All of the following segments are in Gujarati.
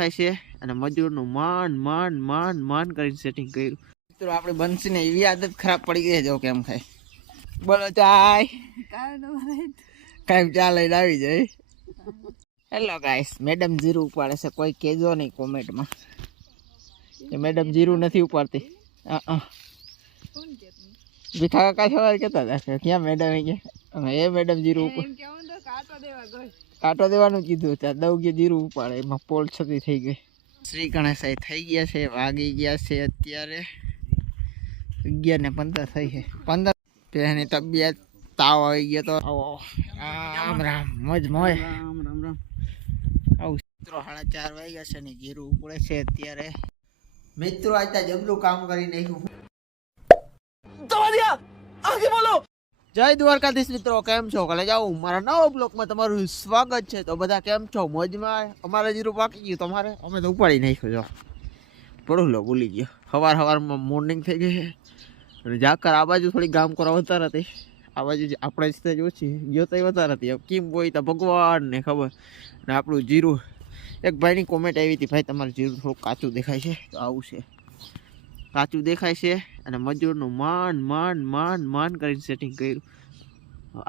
દેખાય છે અને મજૂરનું માન કરીને સેટિંગ કર્યું. મિત્રો આપણે બંસીને એવી આદત ખરાબ પડી ગઈ જો કેમ ખાય. બોલો ચાય કાંઈ ચા લઈને આવી જાય. હેલો ગાઈસ, મેડમ જીરું ઉપાડે છે. કોઈ કહેજો નહીં કોમેન્ટમાં કે મેડમ જીરું નથી ઉપાડતી. ભીખા કાકા સવારે કહેતા હતા ક્યાં મેડમ ગયા, એ મેડમ જીરું કાંટો દેવાનું કીધું ત્યાં દવ કે જીરું ઉપાડે એમાં પોલ છતી થઈ ગઈ. શ્રી ગણેશાઈ થઈ ગયા છે, વાગી ગયા છે અત્યારે 11:15 થઈ છે. 15 તેની તબિયત તાવ આવી ગયો તો રામ રામ મોજ મોજ રામ રામ રામ. આવું મિત્રો 4:30 વાગ્યા છે ને જીરું ઉપડે છે અત્યારે. મિત્રો આજે જબરું કામ કરી નાખ્યું. જય દ્વારકાધીશ મિત્રો, કેમ છો? કાલે જાઉં મારા નવા બ્લોકમાં તમારું સ્વાગત છે. તો બધા કેમ છો? મોજમાં? અમારે જીરું પાકી ગયું, તમારે? અમે તો ઉપાડી નાખ્યું. જો પડું લો ભૂલી ગયો. સવારમાં મોર્નિંગ થઈ ગઈ છે અને જાકર આ બાજુ થોડી ગામ કોરા વધારે હતી, આ બાજુ આપણે જ ઓછી ગયો તો વધારે હતી. કેમ કોઈ તો ભગવાનને ખબર. ને આપણું જીરું, એક ભાઈની કોમેન્ટ આવી હતી, ભાઈ તમારું જીરું થોડું કાચું દેખાય છે. તો આવું છે, કાચું દેખાય છે અને મજૂરનું માન કરીને સેટિંગ કર્યું.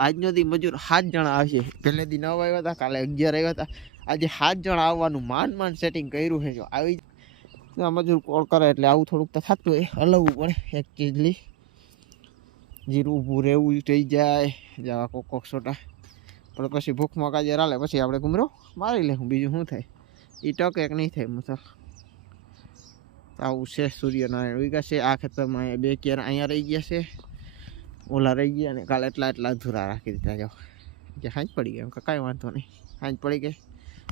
આજનો દી મજૂર 7 જણા આવશે. પહેલે દી 9 આવ્યા હતા, કાલે 11 આવ્યા હતા, આજે 7 જણા આવવાનું માન સેટિંગ કર્યું છે. જો આવી મજૂર કોલ કરે એટલે આવું થોડુંક તો થતું હોય, હલવવું પડે એક ચીજલી. જીરું ઊભું રહેવું થઈ જાય જવા કોક છોટા, પણ પછી ભૂખમાં કાજે રાલે પછી આપણે ઘૂમરો મારી લેવું. બીજું શું થાય, એ ટકે એક નહીં થાય મતલબ. આવું છે. સૂર્યનારાયણ ઉગ્યા છે આ ખેતરમાં. 2 કેર અહીંયા રહી ગયા છે, ઓલા રહી ગયા ને કાલે એટલા અધૂરા રાખી દીધા. જાઓ કે હાંજ પડી ગઈ, એમ કાંઈ વાંધો નહીં, હાંજ પડી ગઈ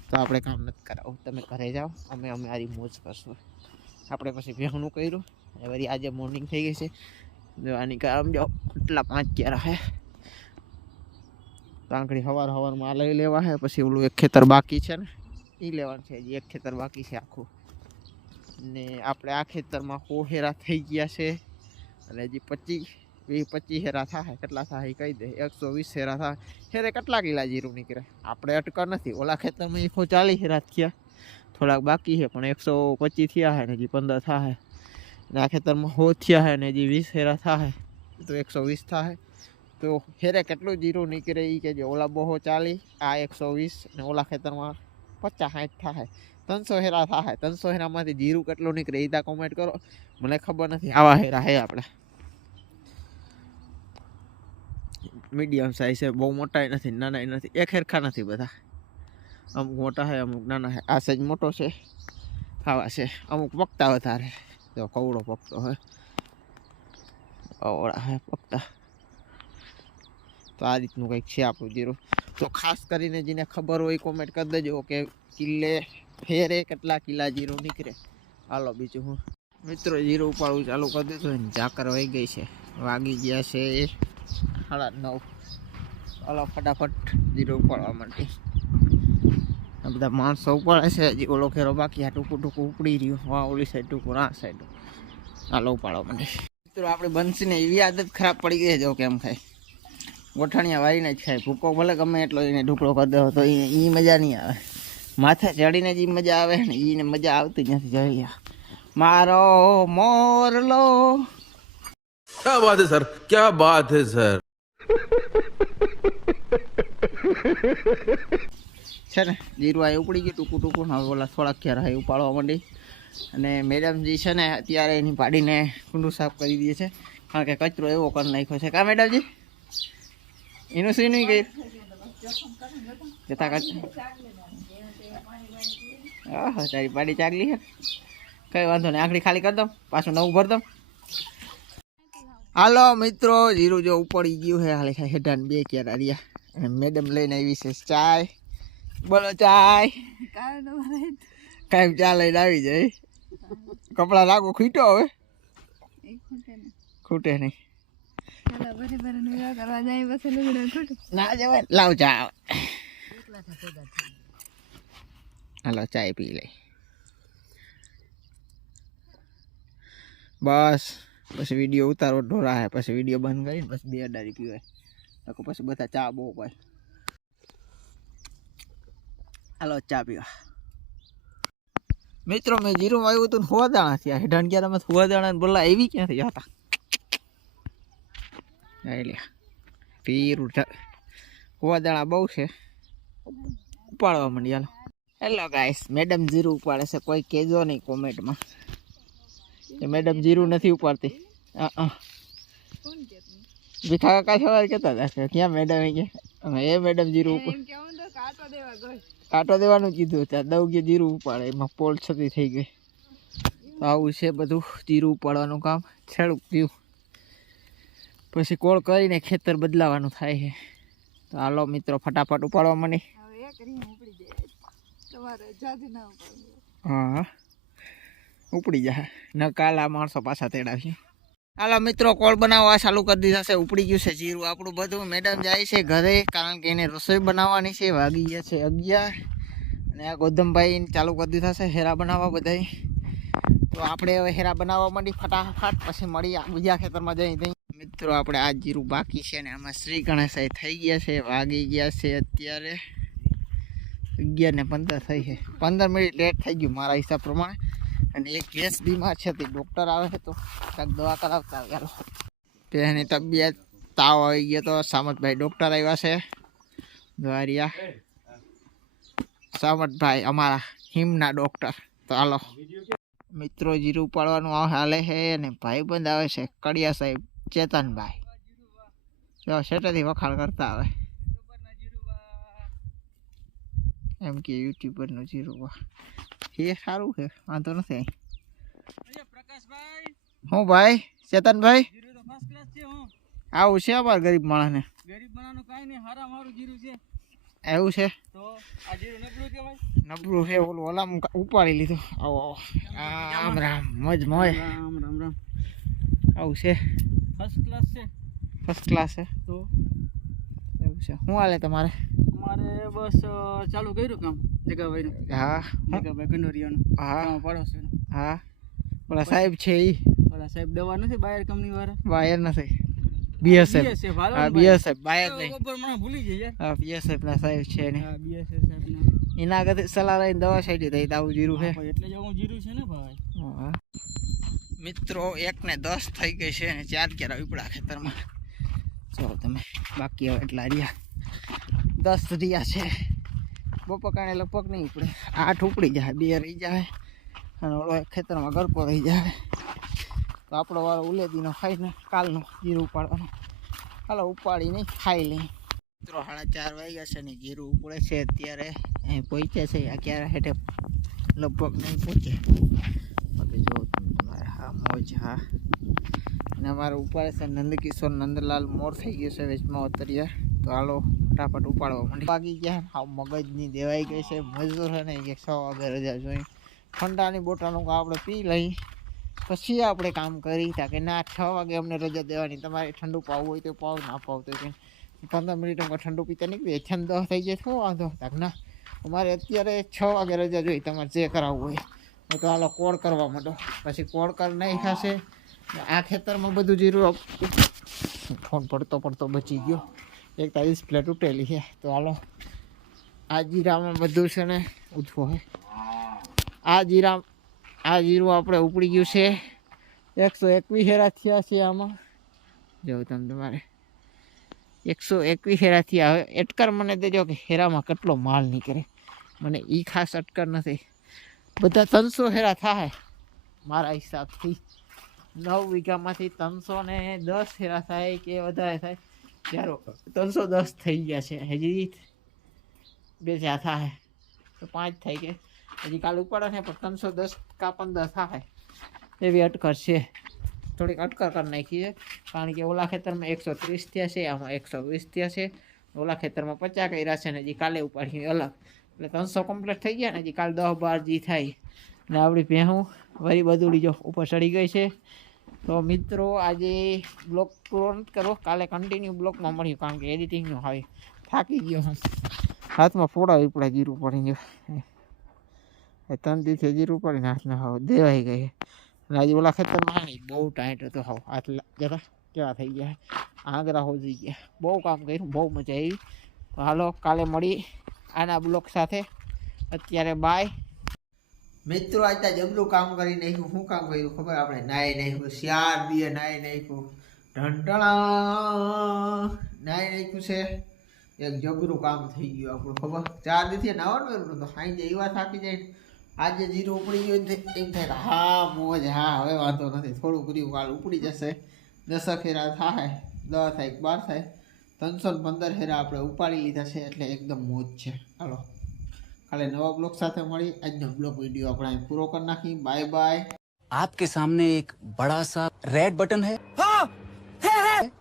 તો આપણે કામ નથી કરાવું, તમે ઘરે જાઓ, અમે આરી મોજ કરશું. આપણે પછી ભેહનું કર્યું વળી આજે મોર્નિંગ થઈ ગઈ છે. જો આની કામ જાઓ એટલા 5 કેરા હે. તાંકડી સવારમાં લઈ લેવા હે. પછી ઓલું એક ખેતર બાકી છે ને એ લેવાનું છે. હજી એક ખેતર બાકી છે આખું. ને આપણે આ ખેતરમાં 100 હેરા થઈ ગયા છે અને હજી 25 હેરા થાય. કેટલા થાય કહી દે. 120 હેરા થાય. હેરે કેટલા કિલા જીરું નીકળે આપણે અટકા નથી. ઓલા ખેતરમાં 140 હેરા થયા, થોડાક બાકી છે પણ 125 થયા છે ને હજી 15 થાય. અને આ ખેતરમાં 100 થયા છે ને હજી 20 હેરા થાય તો 120 થાય. તો હેરે કેટલું જીરું નીકળે એ કે જે ઓલા 240, આ 120 ને ઓલા ખેતરમાં 50-60 થાય. 300 હેરા થાય. 300 હેરામાંથી જીરું કેટલું નીકળે એ તા કોમેન્ટ કરો, મને ખબર નથી. આવા હેરા હે આપણે મીડિયમ સાઈઝ છે, બહુ મોટા નથી નાના નથી, એક હેરખા નથી બધા. અમુક મોટા છે અમુક નાના છે. આ સાઈઝ મોટો છે, આવા છે. અમુક પકતા વધારે. જો કવડો પકતો હોય, અવળા હે પકતા. તો આ રીતનું કંઈક છે આપણું જીરું. તો ખાસ કરીને જેને ખબર હોય કોમેન્ટ કરી દેજો કે કિલ્લે ફેરે કેટલા કિલા જીરું નીકળે. હાલો બીજું હું મિત્રો જીરું ઉપાડવું ચાલુ કરી દીધું ને ઝાકર વહી ગઈ છે. વાગી ગયા છે 9:30. હાલો ફટાફટ જીરું ઉપાડવા માટે. આ બધા માણસો ઉપાડે છે. હજી ઓલો ખેરો બાકી. આ ટૂંકું ઉપડી રહ્યું. વાહ ઓલી સાઈડ ટૂંકું, આ સાઈડ. હાલો ઉપાડવા માટે. મિત્રો આપણે બંસીને એવી આદત ખરાબ પડી ગઈ જો કેમ ખાય. ગોઠણિયા વારીને જ ખાય. ભૂકો ભલે ગમે એટલો એને ઢુકડો કરી દો તો એ મજા નહીં આવે. માથે ચડીને જે મજા આવે ને એને મજા આવતી જ નથી. જોઈ મારો મોરલો. क्या बात है सर, क्या बात है सर. છે ને જીરું આ ઉપડી ગયું ટૂંકું. હવે ઓલા થોડાક ક્યારે હા ઉપાડવા માંડી. અને મેડમજી છે ને અત્યારે એની પાડીને કુંડું સાફ કરી દે છે, કારણ કે કચરો એવો કરી નાખ્યો છે. કા મેડમજી એનું શું નહીં કહ્યું જતા તારી પાડી ચાગલી છે. કઈ વાંધો નહીં, આંખડી ખાલી કરી દઉં, પાછું નવું ભર દઉં. હાલો મિત્રો જીરું જો ઉપડી ગયું છે. હાલે હેઠા 2 ક્યારે રહ્યા. અને મેડમ લઈને આવી છે ચાય. બોલો ચાય કાંઈ ચા લઈને આવી જાય. કપડા લાગુ ખૂટો હવે ખૂટે નહીં. ના જવાય. લાવ ચા. હાલો ચાય પી લે બસ. પછી વિડીયો ઉતારો ઢોરા હે. પછી વિડીયો બંધ કરીને પછી 2 અડારી પીવાય. તો પછી બધા ચા બહુ પાય. હાલો ચા પીવા. મિત્રો મેં જીરું આવ્યું હતું હોદાણા થયા હેડાણગિયારામાં હોદાણા બોલા એવી ક્યાંથી હતા પીરું હોદાણા બહુ છે ઉપાડવા માંડી હાલો. હેલો ગાઈસ, મેડમ જીરું ઉપાડે છે, કોઈ કહેજો નહીં કોમેન્ટમાં કે મેડમ જીરું નથી ઉપાડતી. ભીખા કાકા સવારે કહેતા હતા ક્યાં મેડમ કે એ મેડમ જીરું કાંટો દેવાનું કીધું ત્યાં દવ કે જીરું ઉપાડે એમાં પોલ છતી થઈ ગઈ. તો આવું છે બધું જીરું ઉપાડવાનું કામ. ખેડૂત જીવ પછી કોળ કરીને ખેતર બદલાવાનું થાય છે. તો હાલો મિત્રો ફટાફટ ઉપાડવા માંડી. હા ઉપડી જાય ન કાલ આ માણસો પાછા તેડાવશે. હાલો મિત્રો કોળ બનાવવા ચાલુ કરી દીધા છે. ઉપડી ગયું છે જીરું આપણું બધું. મેડમ જાય છે ઘરે કારણ કે એને રસોઈ બનાવવાની છે. વાગી ગયા છે 11 અને આ ગૌતમભાઈ ચાલુ કરી દીધા છે હેરા બનાવવા બધાય. તો આપણે હવે હેરા બનાવવા માંડી ફટાફટ પછી મળી બીજા ખેતરમાં જઈ. મિત્રો આપણે આ જીરું બાકી છે ને આમાં શ્રી ગણેશાઈ થઈ ગયા છે. વાગી ગયા છે અત્યારે 11:15 થઈ છે. 15 મિનિટ લેટ થઈ ગયું મારા હિસાબ પ્રમાણે. અને એક ગેસ બીમાર છે તે ડૉક્ટર આવે છે તો કાંઈક દવા કરાવતા આવે. ચાલો તેની તબિયત તાવ આવી ગયો તો સામતભાઈ ડૉક્ટર આવ્યા છે દ્વારિયા. સામતભાઈ અમારા હિમના ડૉક્ટર. તો હાલો મિત્રો જીરું ઉપાડવાનું હાલે છે અને ભાઈબંધ આવે છે કડિયા સાહેબ ચેતનભાઈ. જો સેટેથી વખાણ કરતા આવે એમ કે યુટ્યુબરનું જીરું એ સારું છે વાંધો નથી. હું ભાઈ ચેતનભાઈ આવું છે અમારે ગરીબ માણસને એવું છે નબળું છે. ઓલું ઓલામ ઉપાડી લીધું. આવો રામ રામ મોજ મોજ આવું છે. ફર્સ્ટ ક્લાસ છે તો એવું છે. શું હાલે તમારે? અમારે બસ ચાલુ કર્યું કામ જગાભાઈનું. હા જગાભાઈ કંડોરિયાનું. હા પડોશી. હા ઓલા સાહેબ છે એ ઓલા સાહેબ દવા નથી બાયર કંપની વાળા. બાયર નથી બીએસએફ. હા બીએસએફ બાયર નહીં. મને ભૂલી જાય યાર. હા બીએસએફ ના સાહેબ છે ને. હા બીએસએફ સાહેબના એના આગળ સલાહ લઈને દવા છાંટી દઈ આવું જીરું છે. એટલે જ હું જીરું છે ને ભાઈ. હા મિત્રો 1:10 થઈ ગઈ છે અને 4 કેરા ઉપડા ખેતરમાં. જો તમે બાકી હવે એટલા રહ્યા 10 રહ્યા છે. બપકાને લગભગ નહીં ઉપડે. 8 ઉપડી જાય 2 રહી જાય અને ઓલો ખેતરમાં ગરકો રહી જાય. તો આપણો વાળો ઉલેદીનો ખાઈને કાલનો જીરું ઉપાડવાનો. હાલો ઉપાડી નહીં ખાઈ લઈ. મિત્રો 4:30 વાગ્યા છે ને જીરું ઉપડે છે અત્યારે. અહીં પહોંચ્યા છે આ ક્યારે હેઠે લગભગ નહીં પહોંચે. બાકી જો તમારે હા મોજ. હા અને અમારે ઉપાડે છે નંદકિશોર નંદલાલ મોર થઈ ગયું છે વેચમાં ઉતર્યા. તો હાલો ફટાફટ ઉપાડવા માંડી. વાગી ગયા હા મગજની દેવાઈ ગઈ છે. મજૂર છે ને કે 6 વાગે રજા જોઈ. ઠંડાની બોટલનું આપણે પી લઈ પછી આપણે કામ કરી તા કે ના 6 વાગે અમને રજા દેવાની. તમારે ઠંડુ પાવું હોય તો પાવ ના પાવતું કે 15 મિનિટ ઠંડુ પીતા નીકળી 6:10 થઈ જાય. શું વાંધો તાક ના અમારે અત્યારે 6 વાગે રજા જોઈ. તમારે જે કરાવવું હોય તો હાલો કોળ કરવા માંડો. પછી કોળ કરી નહીં થશે. આ ખેતરમાં બધું જીરું ફોન પડતો બચી ગયો. એક તારી ડિસ્પ્લે તૂટેલી છે. તો હાલો આ જીરામાં બધું છે ને ઉઠવો હોય. આ જીરું આપણે ઉપડી ગયું છે. 121 હેરા થયા છે આમાં. જો તમે તમારે 121 હેરા થયા. હવે અટકર મને દેજો કે હેરામાં કેટલો માલ નીકળે. મને એ ખાસ અટકર નથી. બધા 300 હેરા થાય મારા હિસાબથી. 9 વીઘામાંથી 310 હેરા થાય કે વધારે થાય. યાર 310 થઈ ગયા છે. હજી 2 થાય તો 5 થઈ ગયા. હજી કાલ ઉપાડે ને પણ 310 કા 15 થાય એવી અટકર છે. થોડીક અટકર કરી નાખી છે કારણ કે ઓલા ખેતરમાં 130 થયા છે આમાં 120 થયા છે. ઓલા ખેતરમાં 50 કર્યા છે ને હજી કાલે ઉપાડી અલગ એટલે 300 કમ્પ્લીટ થઈ ગયા ને હજી કાલ 10-12 જી થાય. ને આપણી ભેહું વળી બધું જો ઉપર ચડી ગઈ છે. તો મિત્રો આજે બ્લોગ પૂરો નથી કરવો. કાલે કન્ટિન્યુ બ્લોગમાં મળ્યું કારણ કે એડિટિંગનું હવે થાકી ગયો હું. હાથમાં ફોડાવી પડે જીરું પડી ગયો. 3 દિવસે જીરું પડીને હાથમાં હવે દેવાઈ ગઈ. અને આજે ઓલા ખેતરમાં બહુ ટાઈટ હતો. હવે હાથ જરા કેવા થઈ ગયા આંગરા હોજી ગયા. બહુ કામ કર્યું બહુ મજા આવી. તો હાલો કાલે મળી આના બ્લોગ સાથે. અત્યારે બાય. મિત્રો આજ ત્યાં જબરું કામ કરી નાખ્યું. શું કામ કર્યું ખબર? આપણે નાઈ નાખ્યું, શ્યાર દીએ નાઈ નાખ્યું, ઢંટણા નાઈ નાખ્યું છે. એક જબરું કામ થઈ ગયું આપણું. ખબર 4 દિવસથી નાવાનું એવું તો સાંજે એવા થાકી જાય. આજે જીરું ઉપડી ગયું ને એમ થાય કે હા મોજ, હા હવે વાંધો નથી, થોડું કર્યું કાલ ઉપડી જશે. 10 હેરા થાય, 10 થાય 12 થાય, 315 હેરા આપણે ઉપાડી લીધા છે એટલે એકદમ મોજ છે. હાલો કાલે નવા બ્લોગ સાથે મળી. આજનો બ્લોગ વિડીયો આપણે અહીં પૂરો કરી નાખી. Bye bye. आपके सामने एक बड़ा सा रेड बटन है, हाँ है